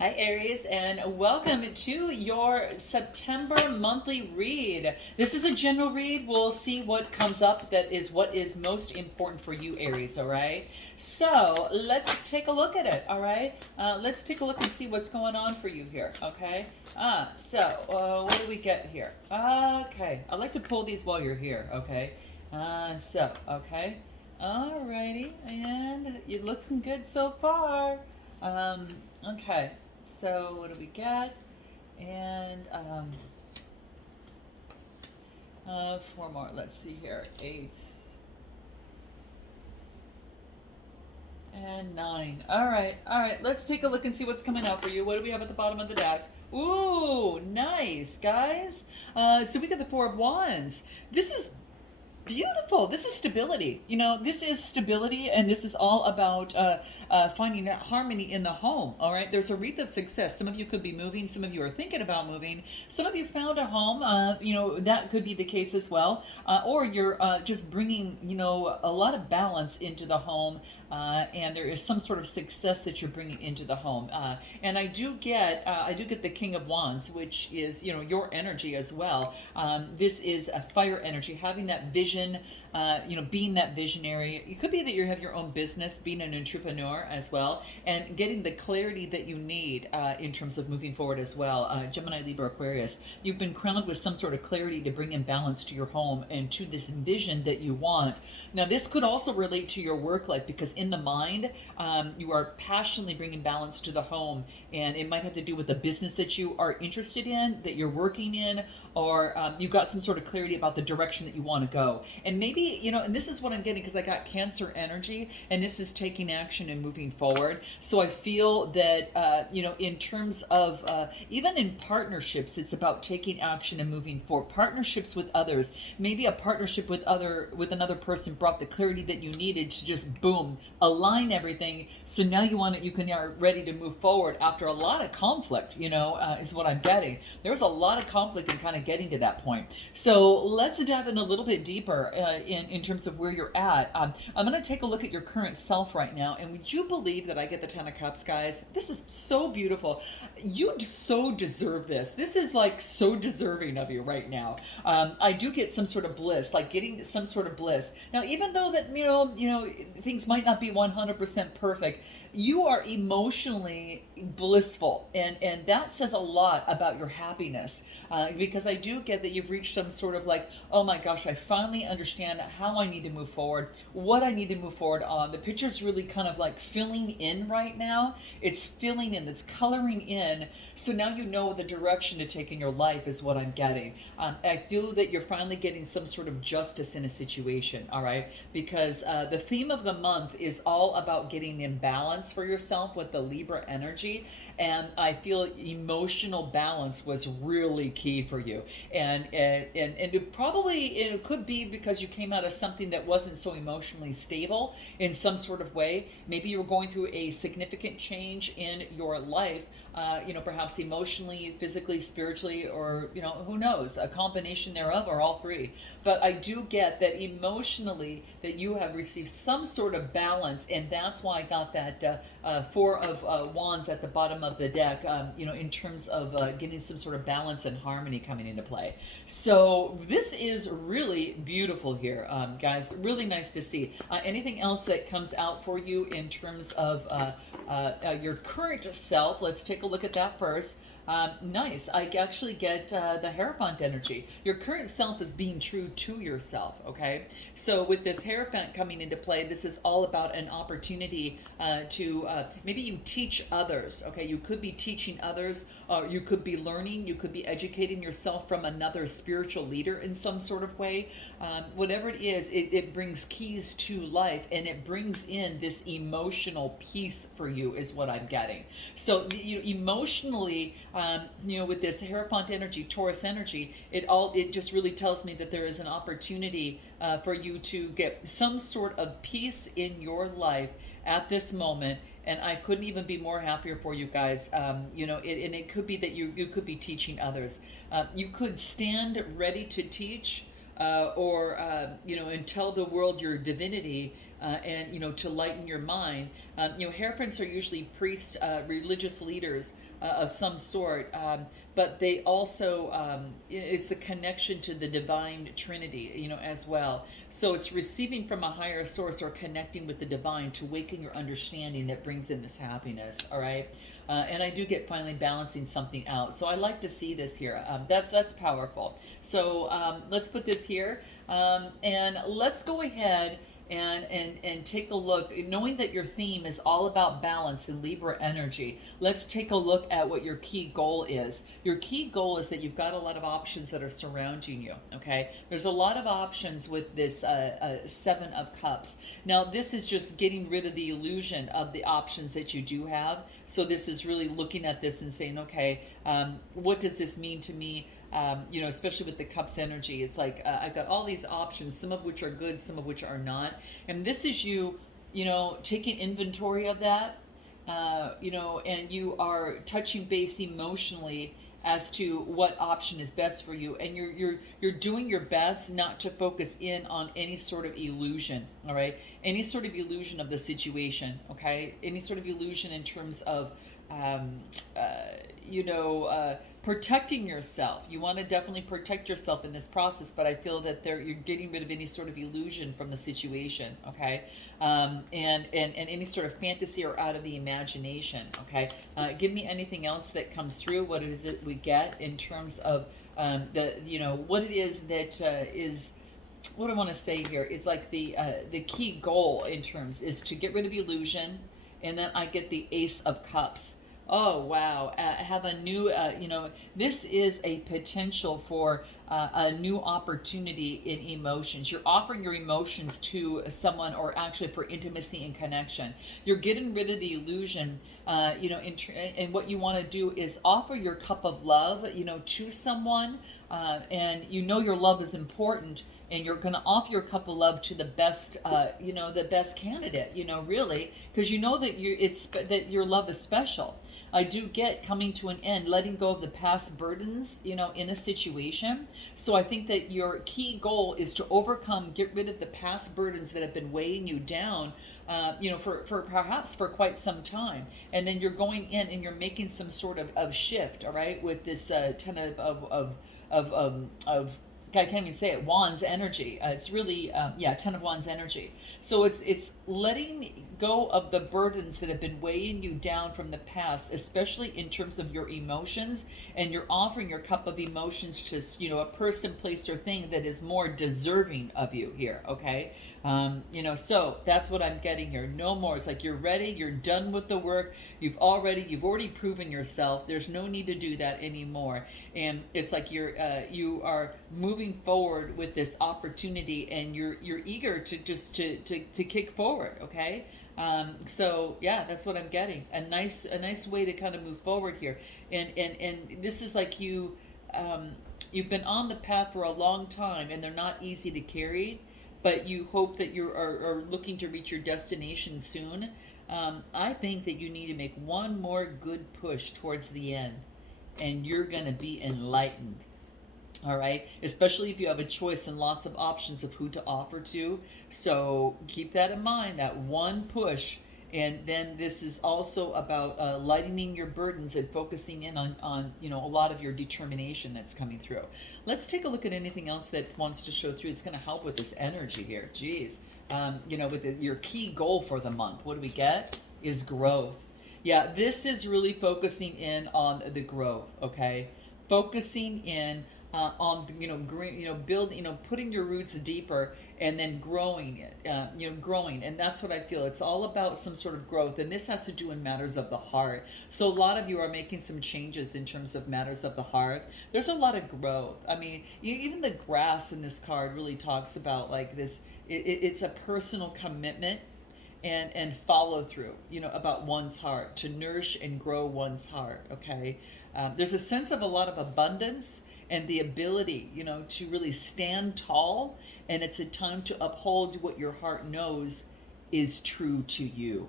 Hi, Aries, and welcome to your September monthly read. This is a general read. We'll see what comes up that is what is most important for you, Aries, all right? So let's take a look at it, all right? Let's take a look and see what's going on for you here, okay? What do we get here? Okay, I like to pull these while you're here, okay? Okay. Alrighty, and you're looking good so far. Um, okay. So what do we get? And four more. Let's see here. Eight and nine. All right, all right. Let's take a look and see what's coming out for you. What do we have at the bottom of the deck? Ooh, nice, guys. So we got the Four of Wands. This is beautiful. This is stability. You know, this is stability, and this is all about finding that harmony in the home. All right. There's a wreath of success. Some of you could be moving. Some of you are thinking about moving. Some of you found a home. That could be the case as well. Or you're just bringing, a lot of balance into the home. And there is some sort of success that you're bringing into the home. And I do get the King of Wands, which is, your energy as well. This is a fire energy, having that vision, being that visionary. It could be that you have your own business, being an entrepreneur as well, and getting the clarity that you need in terms of moving forward as well. Gemini, Libra, Aquarius, you've been crowned with some sort of clarity to bring in balance to your home and to this vision that you want. Now, this could also relate to your work life because in the mind, you are passionately bringing balance to the home, and it might have to do with the business that you are interested in, that you're working in, or you've got some sort of clarity about the direction that you want to go. And maybe, and this is what I'm getting because I got Cancer energy, and this is taking action and moving forward. So I feel that, in terms of even in partnerships, it's about taking action and moving forward. Partnerships with others, maybe a partnership with another person brought the clarity that you needed to just boom, align everything. So now you are ready to move forward after a lot of conflict, is what I'm getting. There was a lot of conflict in kind of getting to that point. So let's dive in a little bit deeper in terms of where you're at. I'm going to take a look at your current self right now. And would you believe that I get the Ten of Cups, guys? This is so beautiful. You so deserve this. This is like so deserving of you right now. I do get some sort of bliss, like getting some sort of bliss. Now, even though that, things might not be 100% perfect, you are emotionally blissful, and that says a lot about your happiness, because I do get that you've reached some sort of like, oh my gosh, I finally understand how I need to move forward, what I need to move forward on. The picture's really kind of like filling in right now. It's filling in, it's coloring in. So now you know the direction to take in your life is what I'm getting. I feel that you're finally getting some sort of justice in a situation, all right? Because the theme of the month is all about getting in balance for yourself with the Libra energy. And I feel emotional balance was really key for you. And it could be because you came out of something that wasn't so emotionally stable in some sort of way. Maybe you were going through a significant change in your life, perhaps emotionally, physically, spiritually, or, who knows, a combination thereof or all three. But I do get that emotionally that you have received some sort of balance, and that's why I got that Four of Wands at the bottom of the deck, in terms of getting some sort of balance and harmony coming into play. So this is really beautiful here, guys. Really nice to see. Anything else that comes out for you in terms of your current self? Let's take a look at that first. Nice. I actually get the Hierophant energy. Your current self is being true to yourself, okay? So with this Hierophant coming into play, this is all about an opportunity to maybe you teach others, okay? You could be teaching others, you could be learning, you could be educating yourself from another spiritual leader in some sort of way. Whatever it is, it brings keys to life, and it brings in this emotional peace for you is what I'm getting. So emotionally, with this Hierophant energy, Taurus energy, it just really tells me that there is an opportunity for you to get some sort of peace in your life at this moment. And I couldn't even be more happier for you guys. And it could be that you could be teaching others. You could stand ready to teach, or and tell the world your divinity and to lighten your mind. Hierophants are usually priests, religious leaders of some sort, but they also it's the connection to the divine Trinity, as well. So it's receiving from a higher source or connecting with the divine to awaken your understanding that brings in this happiness. All right. And I do get finally balancing something out. So I like to see this here. That's powerful. So let's put this here, and let's go ahead and take a look, knowing that your theme is all about balance and Libra energy. Let's take a look at what your key goal is. Your key goal is that you've got a lot of options that are surrounding you. Okay, there's a lot of options with this Seven of Cups. Now this is just getting rid of the illusion of the options that you do have. So this is really looking at this and saying, okay, what does this mean to me? Especially with the cups energy, it's like I've got all these options, some of which are good, some of which are not. And this is you, taking inventory of that, and you are touching base emotionally as to what option is best for you, and you're doing your best not to focus in on any sort of illusion. All right, any sort of illusion of the situation. Okay, any sort of illusion in terms of um, protecting yourself. You want to definitely protect yourself in this process, but I feel that you're getting rid of any sort of illusion from the situation. Okay, and any sort of fantasy or out of the imagination. Okay, give me anything else that comes through. What is it we get in terms of what it is that is. What I want to say here is like the key goal in terms is to get rid of illusion, and then I get the Ace of Cups. Oh wow! Have a new, this is a potential for a new opportunity in emotions. You're offering your emotions to someone, or actually for intimacy and connection. You're getting rid of the illusion. And what you want to do is offer your cup of love, to someone, and your love is important. And you're going to offer your cup of love to the best, the best candidate, really, because that your love is special. I do get coming to an end, letting go of the past burdens, in a situation. So I think that your key goal is to overcome, get rid of the past burdens that have been weighing you down, for perhaps for quite some time. And then you're going in and you're making some sort of shift, all right, with this ton of I can't even say it, Wands energy. It's really, Ten of Wands energy. So it's letting go of the burdens that have been weighing you down from the past, especially in terms of your emotions, and you're offering your cup of emotions to, a person, place, or thing that is more deserving of you here, okay? So that's what I'm getting here. No more. It's like you're ready. You're done with the work. You've already proven yourself. There's no need to do that anymore. And it's like you are moving forward with this opportunity, and you're eager to just to kick forward. Okay. So yeah, that's what I'm getting. A nice way to kind of move forward here. And this is like you've been on the path for a long time, and they're not easy to carry, but you hope that you are looking to reach your destination soon. I think that you need to make one more good push towards the end, and you're going to be enlightened. All right, especially if you have a choice and lots of options of who to offer to. So keep that in mind, that one push. And then this is also about lightening your burdens and focusing in on a lot of your determination that's coming through. Let's take a look at anything else that wants to show through. It's going to help with this energy here. Geez, with your key goal for the month, what do we get? Is growth. Yeah, this is really focusing in on the growth. Okay, focusing in on building, putting your roots deeper, and then growing it, growing. And that's what I feel. It's all about some sort of growth, and this has to do in matters of the heart. So a lot of you are making some changes in terms of matters of the heart. There's a lot of growth. I mean, even the grass in this card really talks about like this. It's a personal commitment and follow through, about one's heart, to nourish and grow one's heart. Okay, there's a sense of a lot of abundance and the ability, to really stand tall. And it's a time to uphold what your heart knows is true to you.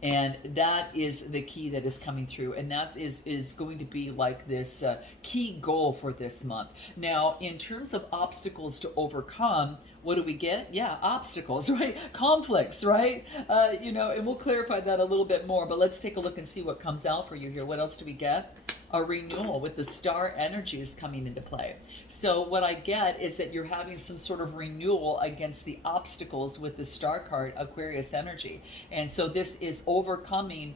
And that is the key that is coming through, and that is going to be like this key goal for this month. Now, in terms of obstacles to overcome, what do we get? Yeah, obstacles, right? Conflicts, right? And we'll clarify that a little bit more, but let's take a look and see what comes out for you here. What else do we get? A renewal with the star energies coming into play. So what I get is that you're having some sort of renewal against the obstacles with the star card, Aquarius energy. And so this is overcoming,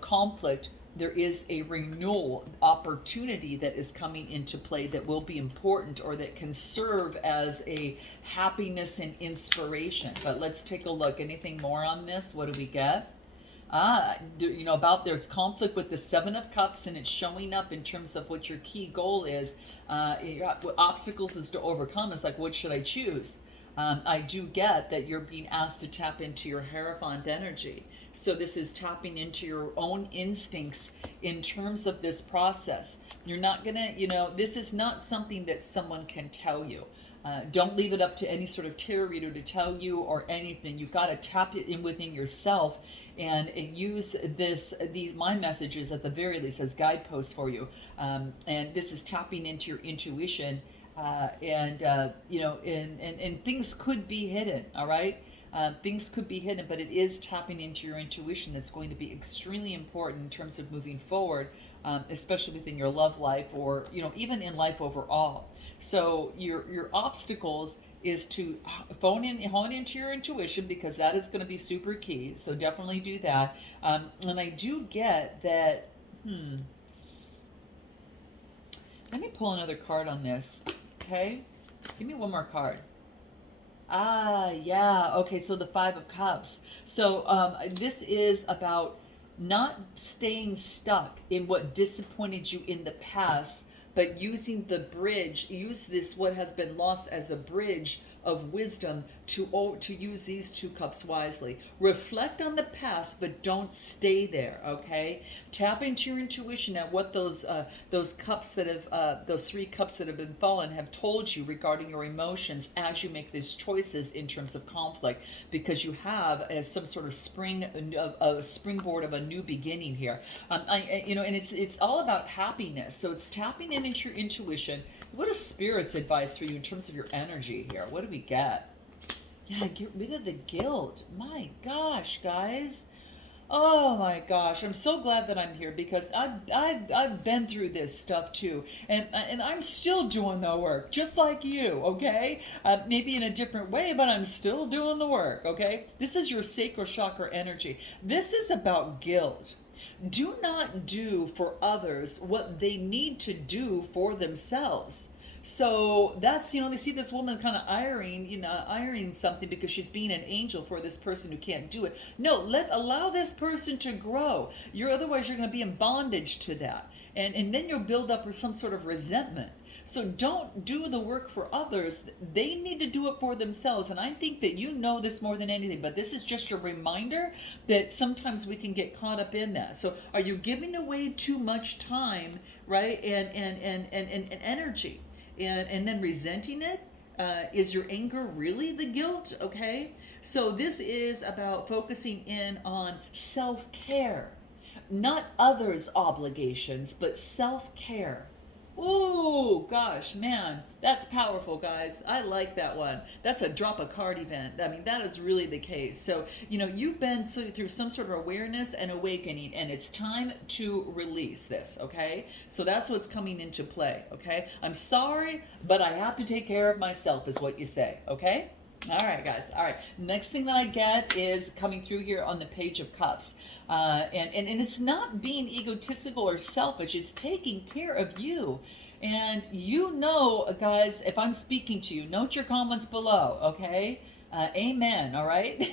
conflict. There is a renewal opportunity that is coming into play that will be important, or that can serve as a happiness and inspiration. But let's take a look. Anything more on this? What do we get? About there's conflict with the Seven of Cups, and it's showing up in terms of what your key goal is. What obstacles is to overcome. It's like, what should I choose? I do get that you're being asked to tap into your Hierophant energy. So this is tapping into your own instincts in terms of this process. You're not gonna, this is not something that someone can tell you. Don't leave it up to any sort of tarot reader to tell you or anything. You've got to tap it in within yourself and use these my messages at the very least as guideposts for you. And this is tapping into your intuition, and things could be hidden. All right. Things could be hidden, but it is tapping into your intuition that's going to be extremely important in terms of moving forward, especially within your love life, or even in life overall. So your obstacles is to hone into your intuition, because that is going to be super key. So definitely do that. And I do get that. Let me pull another card on this. Okay, give me one more card. Yeah. Okay, so the Five of Cups. So this is about not staying stuck in what disappointed you in the past, but using the bridge, use this, what has been lost, as a bridge of wisdom to use these two cups wisely. Reflect on the past, but don't stay there. Okay, tap into your intuition at what those cups that have those three cups that have been fallen have told you regarding your emotions as you make these choices in terms of conflict, because you have some sort of springboard of a new beginning here. And it's all about happiness. So it's tapping into your intuition. What is Spirit's advice for you in terms of your energy here? What do we get? Yeah, get rid of the guilt. My gosh, guys. Oh my gosh, I'm so glad that I'm here, because I've been through this stuff too, and I'm still doing the work, just like you. Okay, maybe in a different way, but I'm still doing the work. Okay, this is your sacral chakra energy. This is about guilt. Do not do for others what they need to do for themselves. So that's, they see this woman kind of ironing something because she's being an angel for this person who can't do it. No, allow this person to grow. Otherwise you're going to be in bondage to that. And then you'll build up some sort of resentment. So don't do the work for others. They need to do it for themselves. And I think that you know this more than anything, but this is just a reminder that sometimes we can get caught up in that. So are you giving away too much time, right? And energy, and then resenting it? Is your anger really the guilt? Okay. So this is about focusing in on self-care, not others' obligations, but self-care. Ooh, gosh, man, that's powerful, guys. I like that one. That's a drop a card event. I mean, that is really the case. So, you've been through some sort of awareness and awakening, and it's time to release this, okay? So that's what's coming into play, okay? I'm sorry, but I have to take care of myself, is what you say, okay? All right, guys. All right. Next thing that I get is coming through here on the Page of Cups. And it's not being egotistical or selfish. It's taking care of you. And guys, if I'm speaking to you, note your comments below, okay? Amen, all right?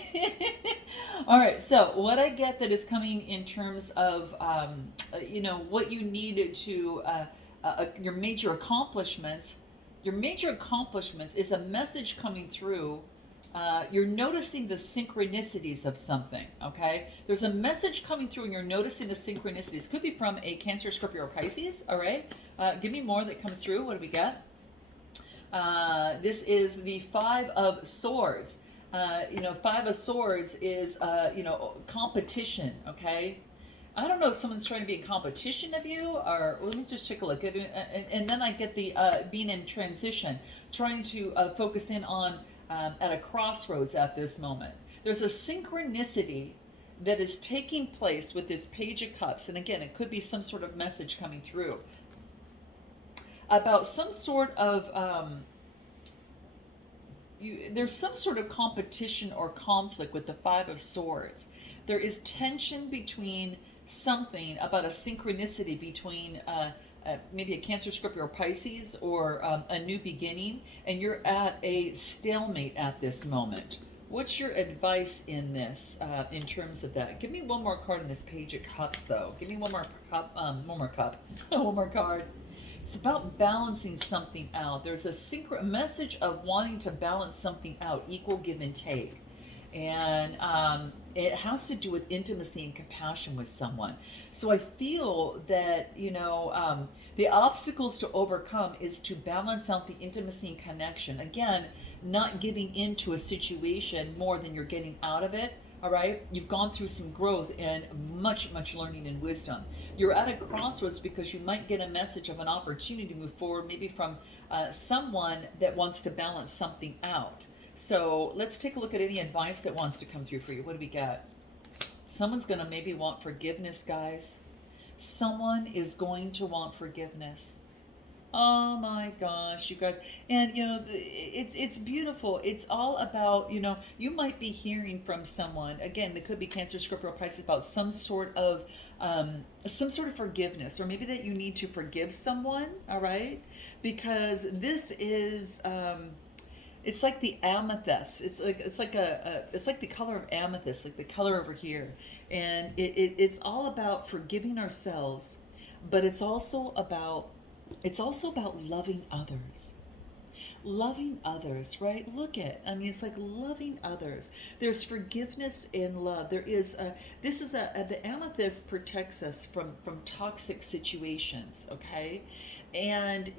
All right, so what I get that is coming in terms of, what you need to, your major accomplishments. Your major accomplishments is a message coming through. You're noticing the synchronicities of something, okay? There's a message coming through and you're noticing the synchronicities. Could be from a Cancer, Scorpio, or Pisces, all right? Give me more that comes through. What do we got? This is the Five of Swords. Five of Swords is, competition, okay? I don't know if someone's trying to be in competition of you, or let me just take a look at it. And then I get the being in transition, trying to focus in on at a crossroads at this moment. There's a synchronicity that is taking place with this Page of Cups. And again, it could be some sort of message coming through about some sort of there's some sort of competition or conflict with the Five of Swords. There is tension between something about a synchronicity between maybe a Cancer, Scorpio, or Pisces, or a new beginning, and you're at a stalemate at this moment. What's your advice in this, in terms of that? Give me one more card in this Page of Cups, though. Give me one more cup, one more card. It's about balancing something out. There's a message of wanting to balance something out, equal give and take. And it has to do with intimacy and compassion with someone. So I feel that, the obstacles to overcome is to balance out the intimacy and connection. Again, not giving into a situation more than you're getting out of it. All right, you've gone through some growth and much learning and wisdom. You're at a crossroads because you might get a message of an opportunity to move forward, maybe from someone that wants to balance something out. So let's take a look at any advice that wants to come through for you. What do we got? Someone's going to maybe want forgiveness, guys. Someone is going to want forgiveness. Oh my gosh, you guys. And it's beautiful. It's all about, you might be hearing from someone. Again, there could be Cancer, Scorpio, Pisces, about some sort of forgiveness, or maybe that you need to forgive someone, all right? Because this is it's like the amethyst. It's like the color of amethyst, like the color over here. And it's all about forgiving ourselves, but it's also about loving others. Loving others, right? It's like loving others. There's forgiveness and love. There is the amethyst protects us from toxic situations, okay? And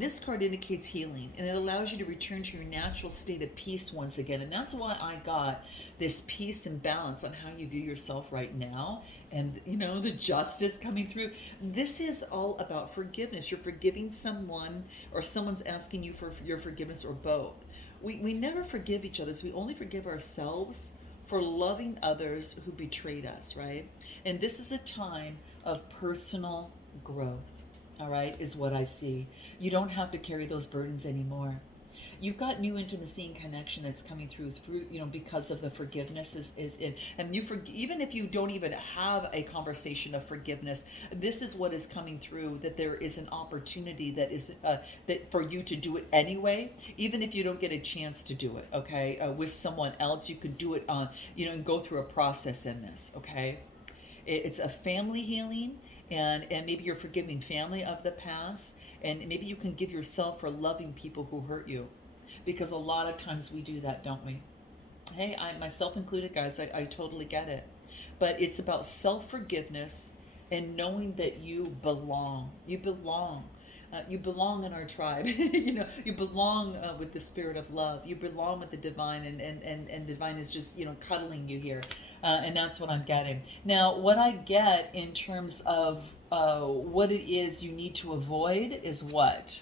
this card indicates healing, and it allows you to return to your natural state of peace once again. And that's why I got this peace and balance on how you view yourself right now. And the justice coming through. This is all about forgiveness. You're forgiving someone, or someone's asking you for your forgiveness, or both. We never forgive each other. So we only forgive ourselves for loving others who betrayed us, right? And this is a time of personal growth. All right, is what I see. You don't have to carry those burdens anymore. You've got new intimacy and connection that's coming through, because of the forgiveness is in. And even if you don't even have a conversation of forgiveness, this is what is coming through, that there is an opportunity that is that for you to do it anyway, even if you don't get a chance to do it, okay? With someone else, you could do it on, and go through a process in this, okay? It's a family healing. And maybe you're forgiving family of the past, and maybe you can give yourself for loving people who hurt you, because a lot of times we do that, don't we? Hey, I myself included, guys. I totally get it, but it's about self-forgiveness and knowing that you belong. You belong. You belong in our tribe. You belong with the spirit of love. You belong with the divine, and the divine is just, cuddling you here. And that's what I'm getting. Now, what I get in terms of what it is you need to avoid is what?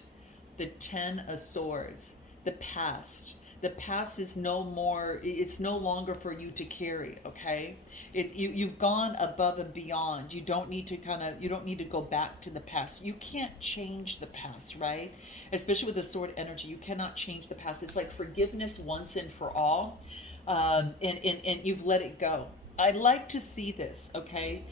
The Ten of Swords, the past. The past is it's no longer for you to carry, okay? You've gone above and beyond. You don't need to go back to the past. You can't change the past, right? Especially with the sword energy, you cannot change the past. It's like forgiveness once and for all, and you've let it go. I like to see this, okay?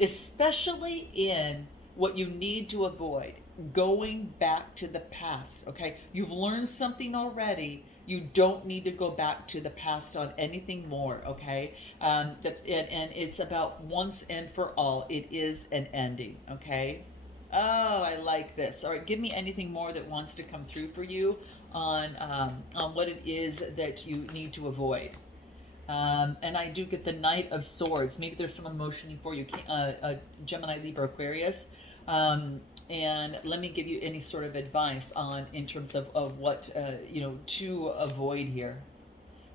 Especially in what you need to avoid, going back to the past, okay? You've learned something already. You don't need to go back to the past on anything more, okay? And it's about once and for all. It is an ending, okay? Oh, I like this. All right, give me anything more that wants to come through for you on what it is that you need to avoid. And I do get the Knight of Swords. Maybe there's some emotion for you, Gemini, Libra, Aquarius. And let me give you any sort of advice in terms of what to avoid here.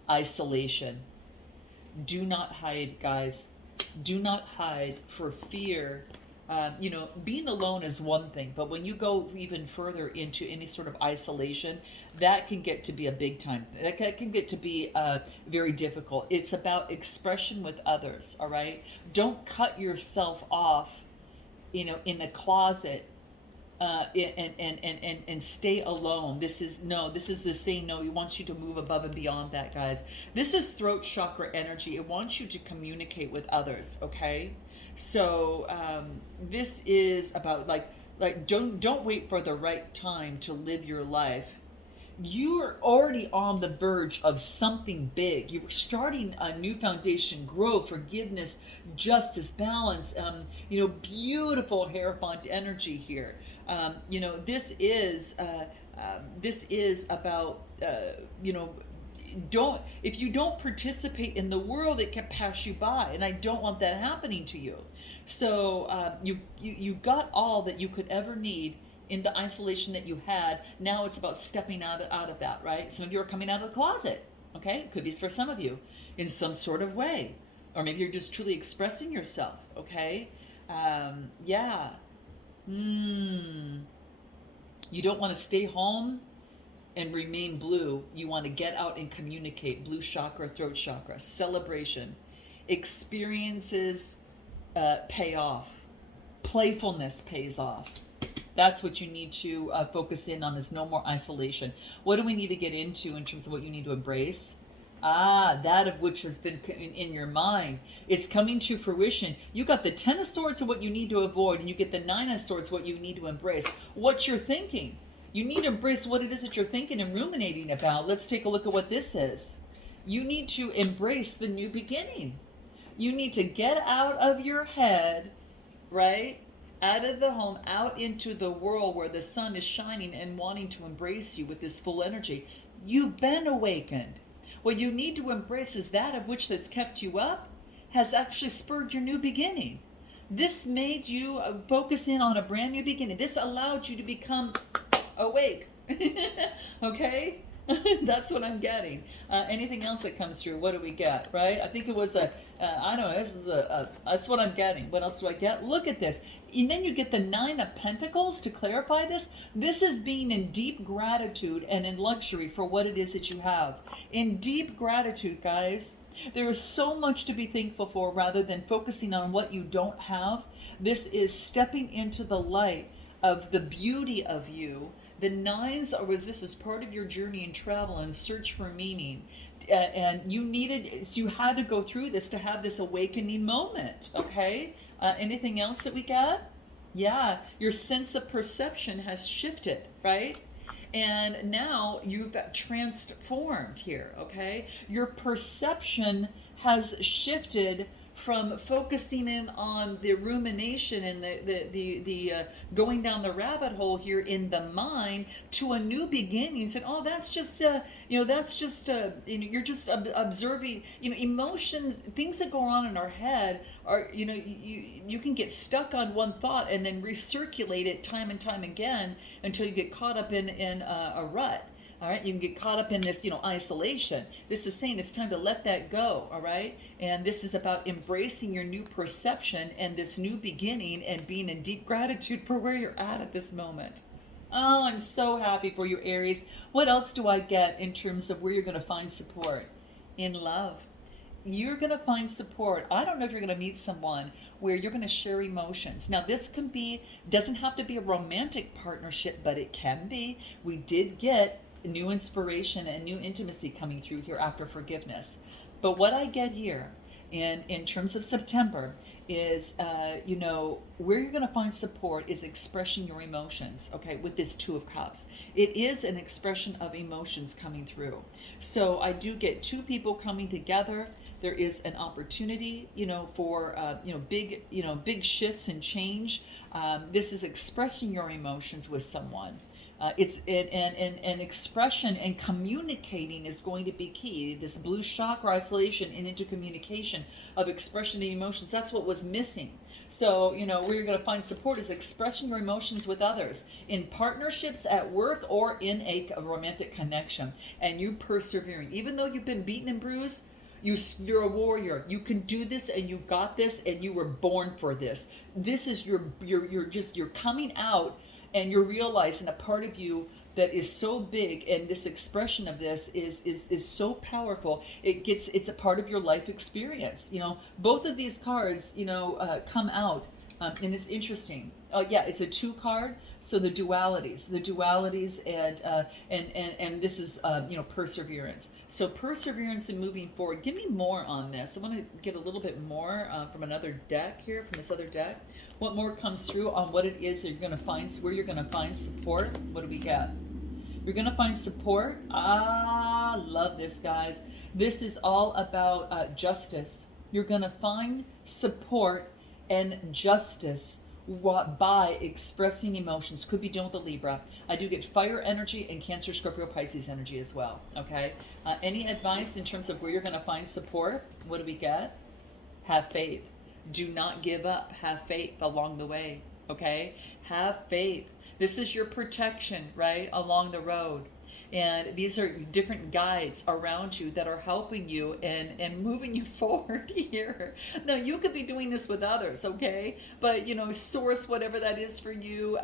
isolation. Do not hide, guys. Do not hide for fear. Being alone is one thing, but when you go even further into any sort of isolation, that can get to be a big time. That can get to be very difficult. It's about expression with others, all right? Don't cut yourself off, in the closet, and stay alone. This is no, this is the saying no. He wants you to move above and beyond that, guys. This is throat chakra energy. It wants you to communicate with others, okay? So this is about like don't wait for the right time to live your life. You are already on the verge of something big. You're starting a new foundation, growth, forgiveness, justice, balance, beautiful Hierophant energy here. This is about, don't, if you don't participate in the world, it can pass you by. And I don't want that happening to you. So you got all that you could ever need in the isolation that you had. Now it's about stepping out of that, right? Some of you are coming out of the closet, okay? It could be for some of you in some sort of way. Or maybe you're just truly expressing yourself, okay? Yeah. You don't want to stay home and remain blue. You want to get out and communicate. Blue chakra, throat chakra, celebration. Experiences pay off. Playfulness pays off. That's what you need to focus in on, is no more isolation. What do we need to get into in terms of what you need to embrace? That of which has been in your mind. It's coming to fruition. You got the 10 of Swords of what you need to avoid, and you get the 9 of Swords, what you need to embrace. What you're thinking. You need to embrace what it is that you're thinking and ruminating about. Let's take a look at what this is. You need to embrace the new beginning. You need to get out of your head, right? Out of the home, out into the world where the sun is shining and wanting to embrace you with this full energy. You've been awakened. What you need to embrace is that of which that's kept you up has actually spurred your new beginning. This made you focus in on a brand new beginning. This allowed you to become awake. Okay? That's what I'm getting. Anything else that comes through, what do we get, right? I think it was I don't know, this is that's what I'm getting. What else do I get? Look at this. And then you get the 9 of Pentacles to clarify this. This is being in deep gratitude and in luxury for what it is that you have. In deep gratitude, guys. There is so much to be thankful for rather than focusing on what you don't have. This is stepping into the light of the beauty of you. The 9s this is part of your journey and travel and search for meaning. And you had to go through this to have this awakening moment, okay? Anything else that we got? Yeah, your sense of perception has shifted, right? And now you've transformed here, okay? Your perception has shifted from focusing in on the rumination and the going down the rabbit hole here in the mind to a new beginning. Saying, oh, that's just you're just observing, emotions, things that go on in our head are, you can get stuck on one thought and then recirculate it time and time again until you get caught up in a rut. All right, you can get caught up in this, isolation. This is saying it's time to let that go, all right? And this is about embracing your new perception and this new beginning and being in deep gratitude for where you're at this moment. Oh, I'm so happy for you, Aries. What else do I get in terms of where you're going to find support? In love. You're going to find support. I don't know if you're going to meet someone where you're going to share emotions. Now, this doesn't have to be a romantic partnership, but it can be. We did get new inspiration and new intimacy coming through here after forgiveness. But what I get here in terms of September is, where you're going to find support is expressing your emotions, okay, with this 2 of Cups. It is an expression of emotions coming through. So I do get 2 people coming together. There is an opportunity, for, big shifts and change. This is expressing your emotions with someone. It's an expression and communicating is going to be key. This blue chakra isolation and into communication of expression and emotions. That's what was missing. So, where you're going to find support is expressing your emotions with others in partnerships at work or in a romantic connection. And you persevering. Even though you've been beaten and bruised, you're a warrior. You can do this, and you got this, and you were born for this. This is you're coming out, and you're realizing a part of you that is so big, and this expression of this is so powerful. It's a part of your life experience. Both of these cards come out, and it's interesting. Yeah, it's a 2 card. So the dualities, and this is perseverance. So perseverance and moving forward. Give me more on this. I want to get a little bit more from another deck here, from this other deck. What more comes through on what it is that you're going to find, where you're going to find support? What do we get? You're going to find support. Love this, guys. This is all about justice. You're going to find support and justice by expressing emotions. Could be dealing with a Libra. I do get fire energy and Cancer, Scorpio, Pisces energy as well. Okay. Any advice in terms of where you're going to find support? What do we get? Have faith. Do not give up. Have faith along the way. Okay. Have faith. This is your protection, right, along the road. And these are different guides around you that are helping you and moving you forward here. Now, you could be doing this with others, okay? But, source whatever that is for you,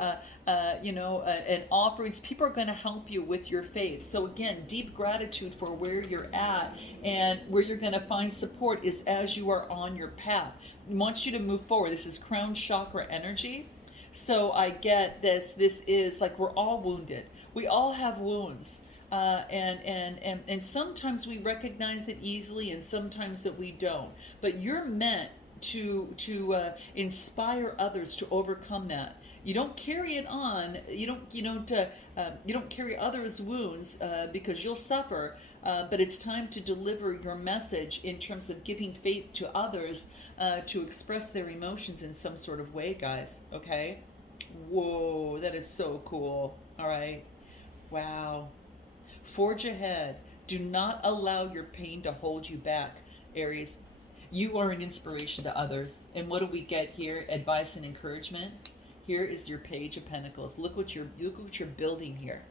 and offerings. People are going to help you with your faith. So, again, deep gratitude for where you're at, and where you're going to find support is as you are on your path. It wants you to move forward. This is crown chakra energy. So I get this. This is like we're all wounded. We all have wounds, and sometimes we recognize it easily, and sometimes that we don't. But you're meant to inspire others to overcome that. You don't carry it on. You don't carry others' wounds because you'll suffer. But it's time to deliver your message in terms of giving faith to others to express their emotions in some sort of way, guys. Okay? Whoa, that is so cool. All right. Wow. Forge ahead. Do not allow your pain to hold you back, Aries. You are an inspiration to others. And what do we get here? Advice and encouragement. Here is your Page of Pentacles. Look what you're building here.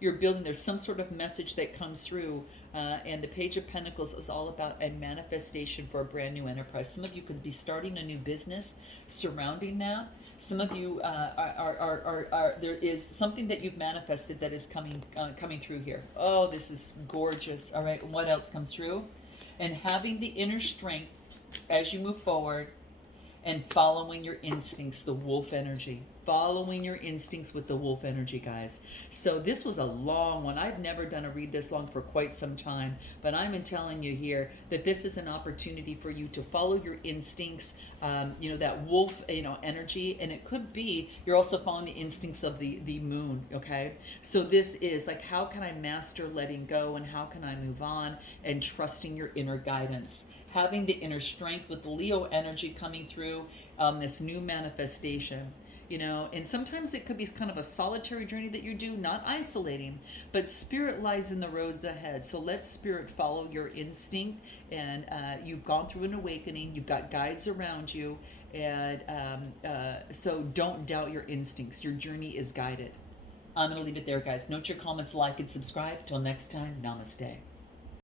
You're building. There's some sort of message that comes through, and the Page of Pentacles is all about a manifestation for a brand new enterprise. Some of you could be starting a new business surrounding that. Some of you are there is something that you've manifested that is coming through here. Oh, this is gorgeous. All right, what else comes through? And having the inner strength as you move forward, and following your instincts, the wolf energy. Following your instincts with the wolf energy, guys. So this was a long one. I've never done a read this long for quite some time, but I'm telling you here that this is an opportunity for you to follow your instincts, that wolf, energy. And it could be you're also following the instincts of the moon, okay? So this is like, how can I master letting go, and how can I move on, and trusting your inner guidance? Having the inner strength with the Leo energy coming through, this new manifestation, and sometimes it could be kind of a solitary journey that you do, not isolating, but spirit lies in the roads ahead. So let spirit follow your instinct, and you've gone through an awakening, you've got guides around you, and so don't doubt your instincts. Your journey is guided. I'm going to leave it there, guys. Note your comments, like, and subscribe. Till next time, namaste.